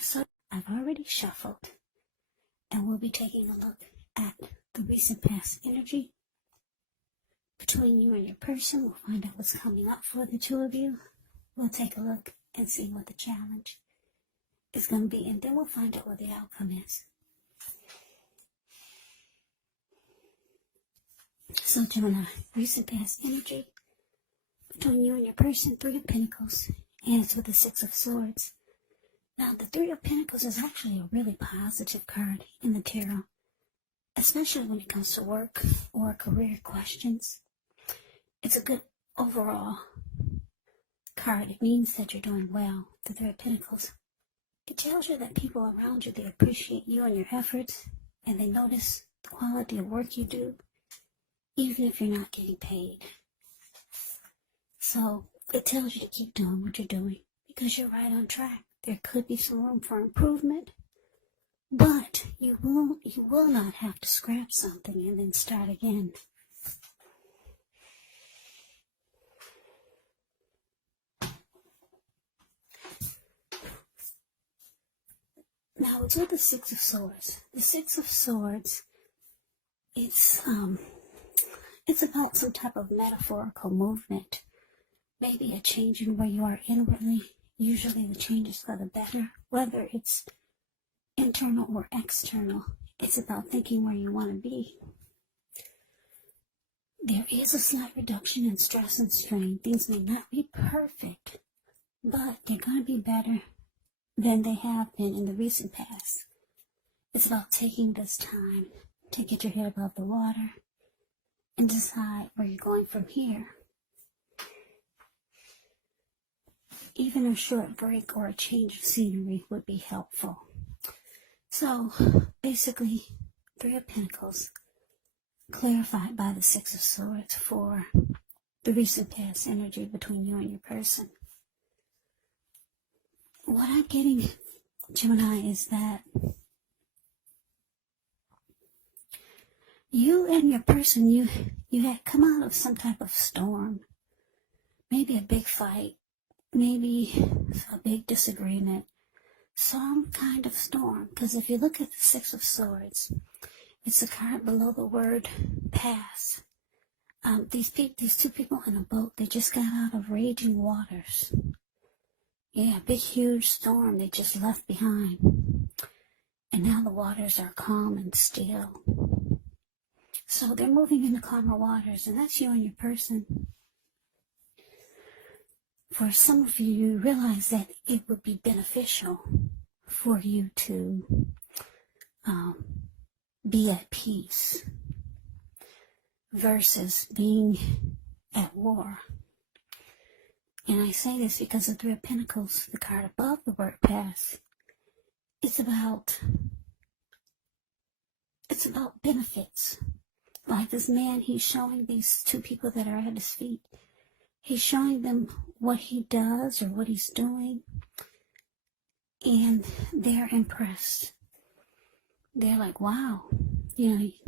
So I've already shuffled, and we'll be taking a look at the recent past energy between you and your person. We'll find out what's coming up for the two of you. We'll take a look and see what the challenge is going to be, and then we'll find out what the outcome is. So Gemini, recent past energy between you and your person, Three of Pentacles, and it's with the Six of Swords. Now, the Three of Pentacles is actually a really positive card in the tarot, especially when it comes to work or career questions. It's a good overall card. It means that you're doing well. The Three of Pentacles. It tells you that people around you, they appreciate you and your efforts, and they notice the quality of work you do, even if you're not getting paid. So it tells you to keep doing what you're doing because you're right on track. There could be some room for improvement, but you will not have to scrap something and then start again. Now it's with the Six of Swords. The Six of Swords, it's about some type of metaphorical movement, maybe a change in where you are inwardly. Usually the change is for the better, whether it's internal or external. It's about thinking where you want to be. There is a slight reduction in stress and strain. Things may not be perfect, but they're going to be better than they have been in the recent past. It's about taking this time to get your head above the water and decide where you're going from here. Even a short break or a change of scenery would be helpful. So, basically, Three of Pentacles, clarified by the Six of Swords for the recent past energy between you and your person. What I'm getting, Gemini, is that you and your person, you had come out of some type of storm, maybe a big fight, maybe a big disagreement, some kind of storm. Because if you look at the Six of Swords, it's a card below the word pass. These two people in a boat, they just got out of raging waters. Yeah, a big huge storm they just left behind. And now the waters are calm and still. So they're moving into calmer waters, and that's you and your person. For some of you, you realize that it would be beneficial for you to be at peace versus being at war. And I say this because the Three of Pentacles, the card above the word pass, it's about benefits. Like this man, he's showing these two people that are at his feet, he's showing them what he does or what he's doing, and they're impressed. They're like, wow,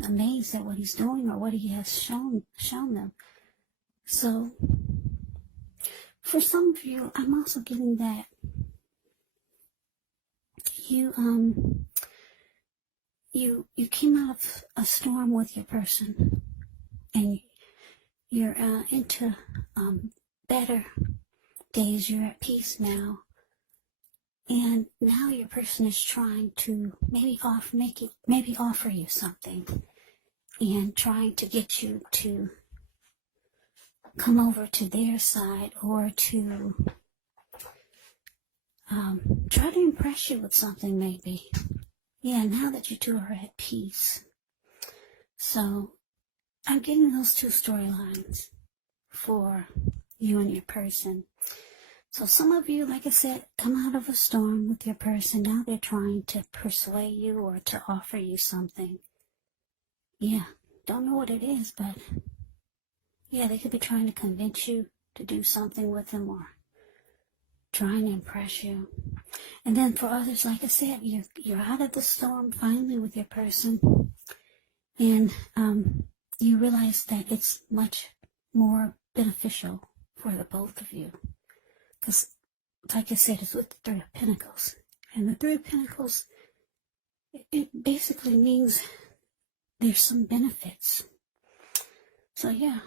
amazed at what he's doing or what he has shown them. So for some of you, I'm also getting that you came out of a storm with your person, and you're into better days. You're at peace now, and now your person is trying to maybe offer you something, and trying to get you to come over to their side, or to try to impress you with something, maybe. Yeah, now that you two are at peace. So I'm getting those two storylines for you and your person. So some of you, like I said, come out of a storm with your person. Now they're trying to persuade you or to offer you something. Yeah, don't know what it is, but yeah, they could be trying to convince you to do something with them or trying to impress you. And then for others, like I said, you're out of the storm finally with your person, and you realize that it's much more beneficial for the both of you. Because, like I said, it's with the Three of Pentacles. And the Three of Pentacles, it basically means there's some benefits. So yeah,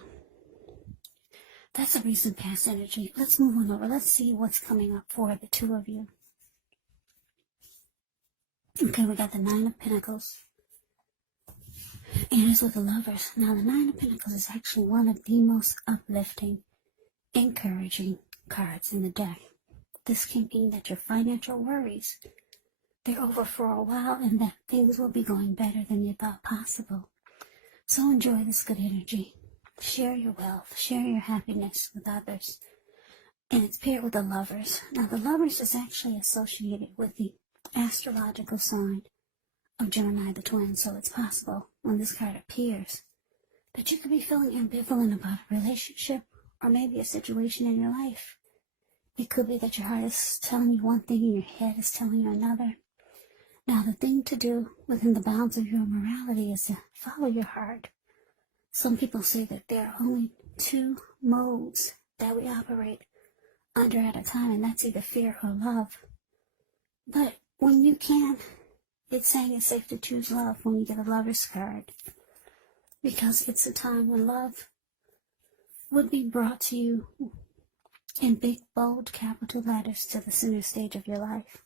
that's a recent past energy. Let's move on over. Let's see what's coming up for the two of you. Okay, we got the Nine of Pentacles. And it's with the Lovers. Now, the Nine of Pentacles is actually one of the most uplifting, encouraging cards in the deck. This can mean that your financial worries, they're over for a while, and that things will be going better than you thought possible. So enjoy this good energy. Share your wealth, share your happiness with others. And it's paired with the Lovers. Now, the Lovers is actually associated with the astrological sign of Gemini the twin, so it's possible when this card appears that you could be feeling ambivalent about a relationship or maybe a situation in your life. It could be that your heart is telling you one thing and your head is telling you another. Now, the thing to do within the bounds of your morality is to follow your heart. Some people say that there are only two modes that we operate under at a time, and that's either fear or love. But when you can, it's saying it's safe to choose love when you get a Lover's card, because it's a time when love would be brought to you in big, bold, capital letters to the center stage of your life.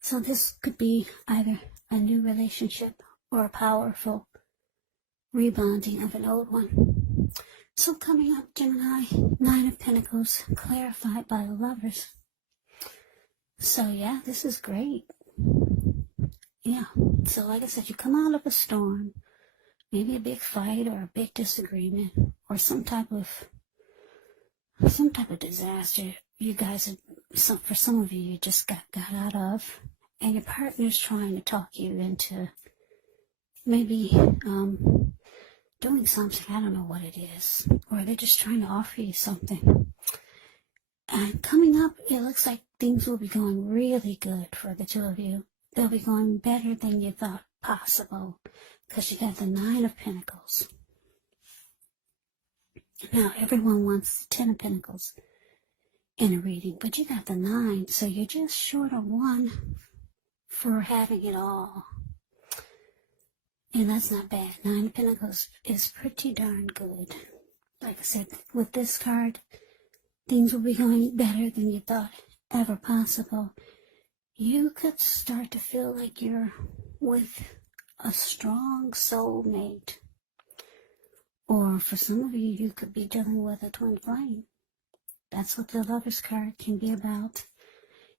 So this could be either a new relationship or a powerful rebonding of an old one. So coming up, Gemini, Nine of Pentacles, clarified by the Lovers. So yeah, this is great. Yeah, so like I said, you come out of a storm, maybe a big fight or a big disagreement or some type of disaster you guys have, for some of you just got out of, and your partner's trying to talk you into maybe doing something. I don't know what it is, or they're just trying to offer you something. And coming up, it looks like things will be going really good for the two of you. They'll be going better than you thought possible, because you got the Nine of Pentacles. Now, everyone wants the Ten of Pentacles in a reading, but you got the Nine, so you're just short of one for having it all. And that's not bad. Nine of Pentacles is pretty darn good. Like I said, with this card, things will be going better than you thought ever possible. You could start to feel like you're with a strong soulmate. Or for some of you, you could be dealing with a twin flame. That's what the Lover's card can be about.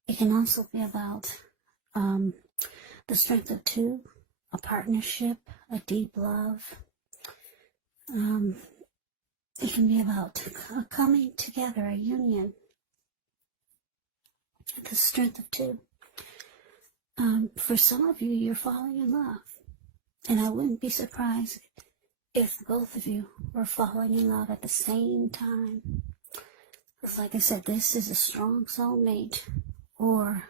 It can also be about the strength of two, a partnership, a deep love. It can be about coming together, a union, the strength of two. For some of you, you're falling in love. And I wouldn't be surprised if both of you were falling in love at the same time. Because like I said, this is a strong soulmate or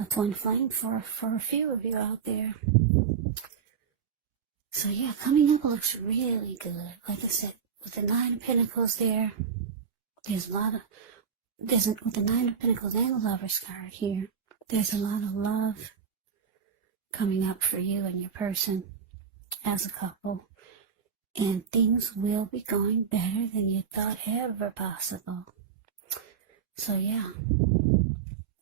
a twin flame for a few of you out there. So yeah, coming up looks really good. Like I said, with the Nine of Pentacles there, with the Nine of Pentacles and the Lover's card here, there's a lot of love coming up for you and your person as a couple. And things will be going better than you thought ever possible. So yeah.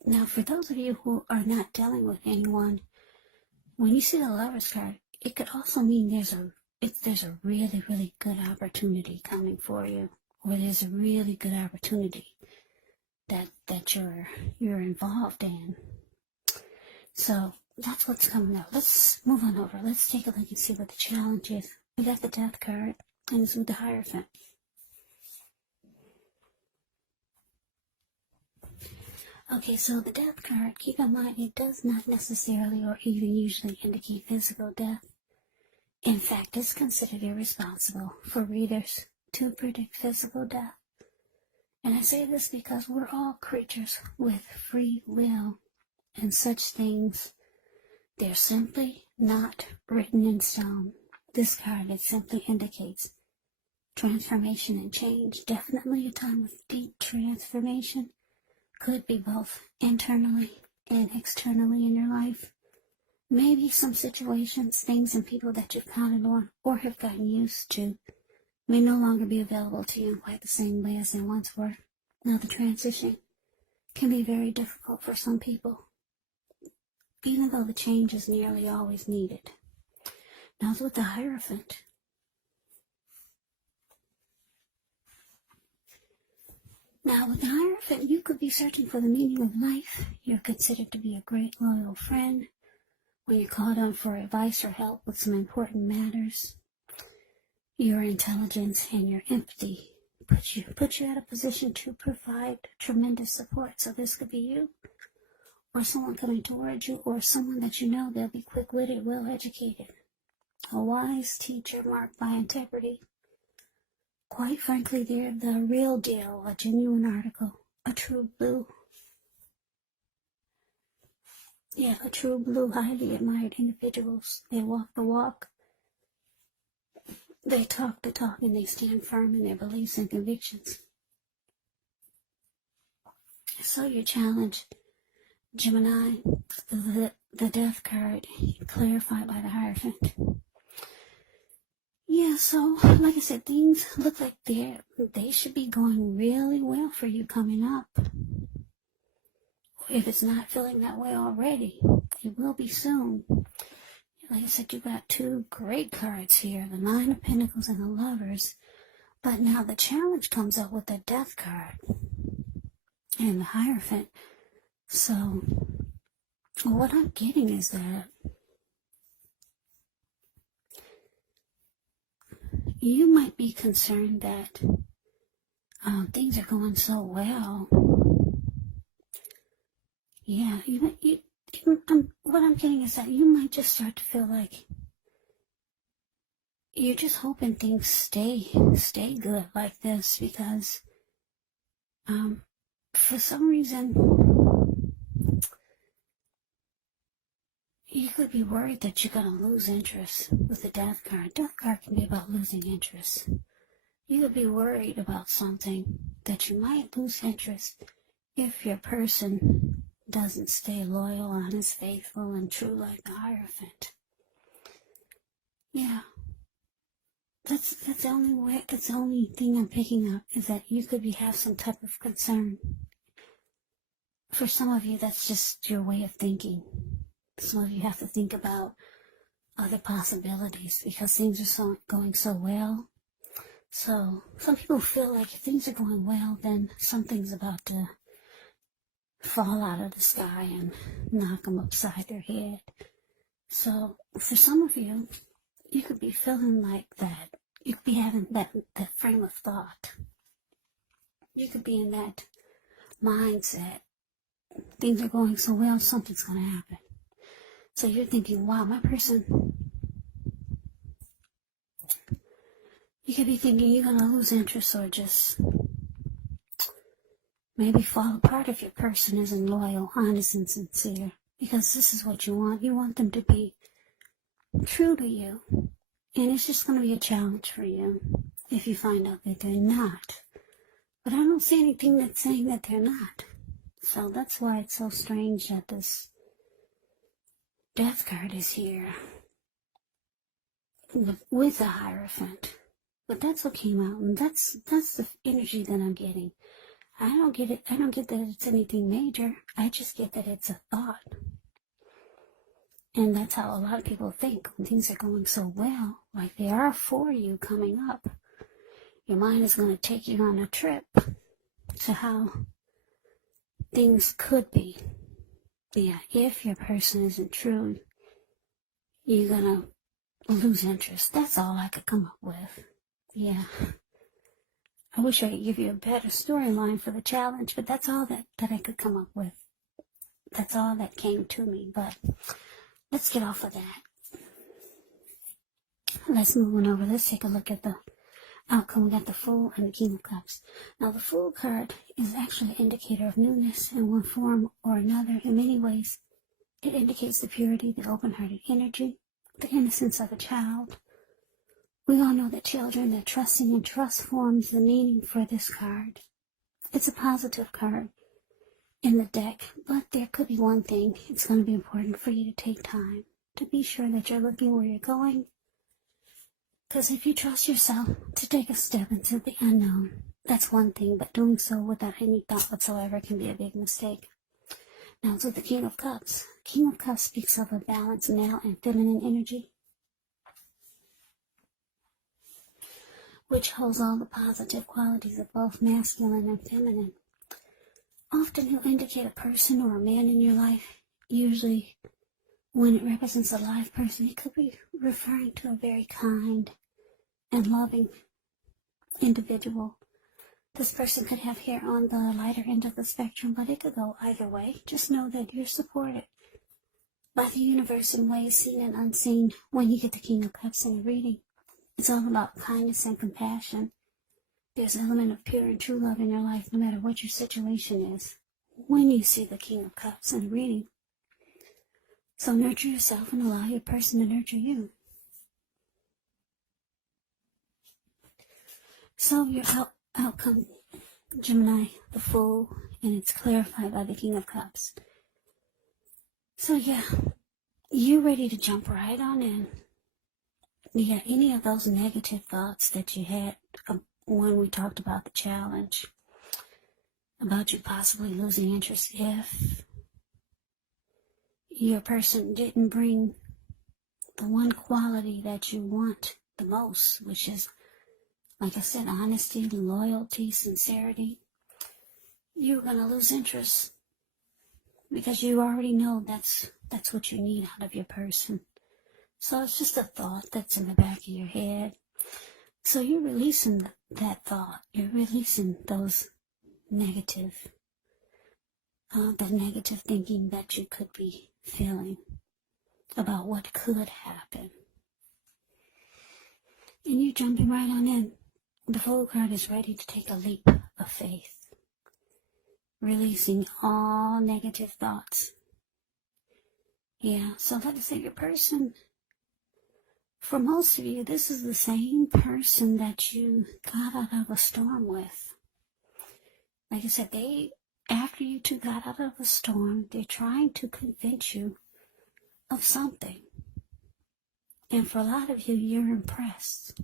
Now for those of you who are not dealing with anyone, when you see the Lover's card, it could also mean there's a really, really good opportunity coming for you. Or there's a really good opportunity that you're involved in. So that's what's coming up. Let's move on over. Let's take a look and see what the challenge is. We got the Death card, and it's with the Hierophant. Okay, so the Death card, keep in mind, it does not necessarily or even usually indicate physical death. In fact, it's considered irresponsible for readers to predict physical death. And I say this because we're all creatures with free will, and such things, they're simply not written in stone. This card, it simply indicates transformation and change. Definitely a time of deep transformation, could be both internally and externally in your life. Maybe some situations, things, and people that you've counted on or have gotten used to may no longer be available to you in quite the same way as they once were. Now, the transition can be very difficult for some people, even though the change is nearly always needed. Now, with the Hierophant, you could be searching for the meaning of life. You're considered to be a great loyal friend when you're called on for advice or help with some important matters. Your intelligence and your empathy put you at a position to provide tremendous support. So this could be you, or someone coming towards you, or someone that you know. They'll be quick-witted, well-educated, a wise teacher marked by integrity. Quite frankly, they're the real deal, a genuine article, a true blue. Yeah, a true blue, highly admired individuals. They walk the walk, they talk the talk, and they stand firm in their beliefs and convictions. So your challenge, Gemini, the death card, clarified by the Hierophant. Yeah, so like I said, things look like they should be going really well for you coming up. If it's not feeling that way already, it will be soon. Like I said, you got two great cards here, the Nine of Pentacles and the Lovers. But now the challenge comes up with the Death card and the Hierophant. So what I'm getting is that you might be concerned that things are going so well. Yeah, what I'm getting is that you might just start to feel like you're just hoping things stay good like this, because for some reason you could be worried that you're going to lose interest with the Death card. Death card can be about losing interest. You could be worried about something that you might lose interest if your person doesn't stay loyal, honest, faithful, and true like the Hierophant. Yeah. That's the only way. That's the only thing I'm picking up, is that you could have some type of concern. For some of you, that's just your way of thinking. Some of you have to think about other possibilities because things are going so well. So some people feel like if things are going well, then something's about to fall out of the sky and knock them upside their head. So for some of you, you could be feeling like that. You could be having that frame of thought. You could be in that mindset. Things are going so well, something's going to happen. So you're thinking, wow, my person. You could be thinking you're going to lose interest or just maybe fall apart if your person isn't loyal, honest, and sincere. Because this is what you want. You want them to be true to you. And it's just going to be a challenge for you if you find out that they're not. But I don't see anything that's saying that they're not. So that's why it's so strange that this Death card is here with the Hierophant. But that's what came out, and that's the energy that I'm getting. I don't get it. I don't get that it's anything major. I just get that it's a thought. And that's how a lot of people think when things are going so well, like they are for you coming up. Your mind is going to take you on a trip to how things could be. Yeah, if your person isn't true, you're going to lose interest. That's all I could come up with. Yeah. I wish I could give you a better storyline for the challenge, but that's all that I could come up with. That's all that came to me, but let's get off of that. Let's move on over. Let's take a look at the outcome. We got the Fool and the King of Cups. Now, the Fool card is actually an indicator of newness in one form or another. In many ways, it indicates the purity, the open-hearted energy, the innocence of a child. We all know that children, they're trusting, and trust forms the meaning for this card. It's a positive card. in the deck, but there could be one thing. It's going to be important for you to take time to be sure that you're looking where you're going. Because if you trust yourself to take a step into the unknown, that's one thing, but doing so without any thought whatsoever can be a big mistake. Now, to the King of Cups. King of Cups speaks of a balanced male and feminine energy, which holds all the positive qualities of both masculine and feminine. Often he'll indicate a person or a man in your life. Usually when it represents a live person, it could be referring to a very kind and loving individual. This person could have hair on the lighter end of the spectrum, but it could go either way. Just know that you're supported by the universe in ways seen and unseen when you get the King of Cups in a reading. It's all about kindness and compassion. There's an element of pure and true love in your life, no matter what your situation is, when you see the King of Cups in a reading. So nurture yourself and allow your person to nurture you. So your outcome, Gemini, the Fool, and it's clarified by the King of Cups. So yeah, you're ready to jump right on in. Yeah, any of those negative thoughts that you had when we talked about the challenge, about you possibly losing interest if your person didn't bring the one quality that you want the most, which is, like I said, honesty, loyalty, sincerity, you're going to lose interest because you already know that's what you need out of your person. So it's just a thought that's in the back of your head. So you're releasing that thought. You're releasing those negative, the negative thinking that you could be feeling about what could happen. And you're jumping right on in. The Fool card is ready to take a leap of faith, releasing all negative thoughts. Yeah, so like I said, your person, for most of you, this is the same person that you got out of a storm with. Like I said, after you two got out of a storm, they're trying to convince you of something. And for a lot of you, you're impressed.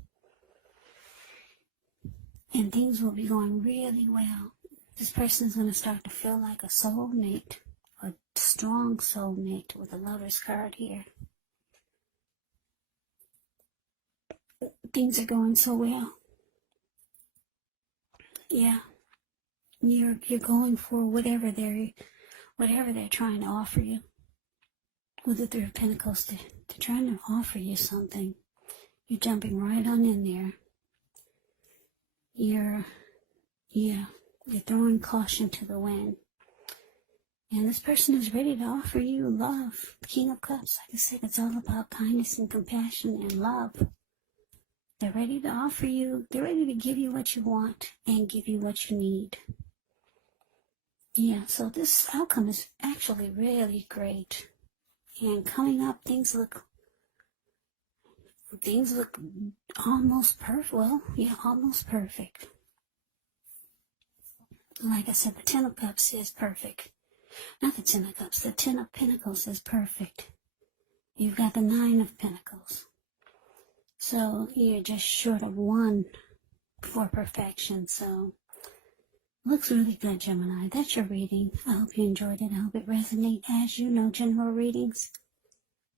And things will be going really well. This person is going to start to feel like a soulmate, a strong soulmate with a Lover's card here. Things are going so well. Yeah. You're going for whatever they're trying to offer you. With the Three of Pentacles, they're trying to offer you something. You're jumping right on in there. You're throwing caution to the wind. And this person is ready to offer you love. The King of Cups, like I said, it's all about kindness and compassion and love. They're ready to offer you, they're ready to give you what you want and give you what you need. Yeah, so this outcome is actually really great. And coming up, things look almost perfect. Well, yeah, almost perfect. Like I said, the Ten of Cups is perfect. Not the Ten of Cups, the Ten of Pentacles is perfect. You've got the Nine of Pentacles. So you're just short of one for perfection. So looks really good, Gemini. That's your reading. I hope you enjoyed it. I hope it resonated. As you know, general readings,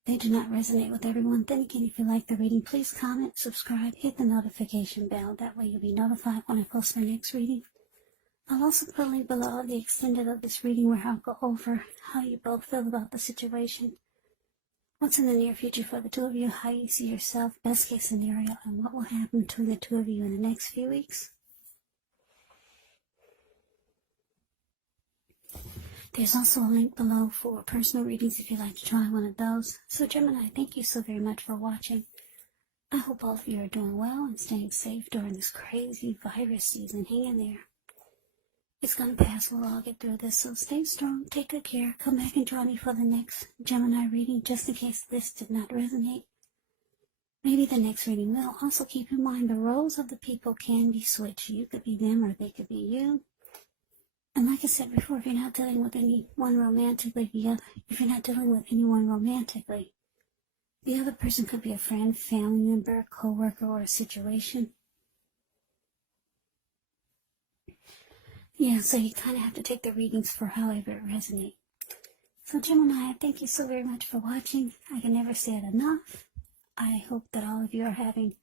they do not resonate with everyone. Then again, if you like the reading, please comment, subscribe, hit the notification bell. That way you'll be notified when I post my next reading. I'll also put a link below the extended of this reading where I'll go over how you both feel about the situation. What's in the near future for the two of you, how you see yourself, best case scenario, and what will happen to the two of you in the next few weeks. There's also a link below for personal readings if you'd like to try one of those. So Gemini, thank you so very much for watching. I hope all of you are doing well and staying safe during this crazy virus season. Hang in there. It's going to pass. We'll all get through this. So stay strong. Take good care. Come back and join me for the next Gemini reading, just in case this did not resonate. Maybe the next reading will. Also keep in mind the roles of the people can be switched. You could be them or they could be you. And like I said before, if you're not dealing with anyone romantically, if you're not dealing with anyone romantically, the other person could be a friend, family member, co-worker, or a situation. Yeah, so you kind of have to take the readings for however it resonates. So Gemini, thank you so very much for watching. I can never say it enough. I hope that all of you are having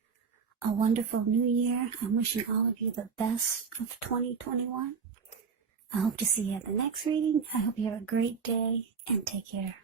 a wonderful new year. I'm wishing all of you the best of 2021. I hope to see you at the next reading. I hope you have a great day and take care.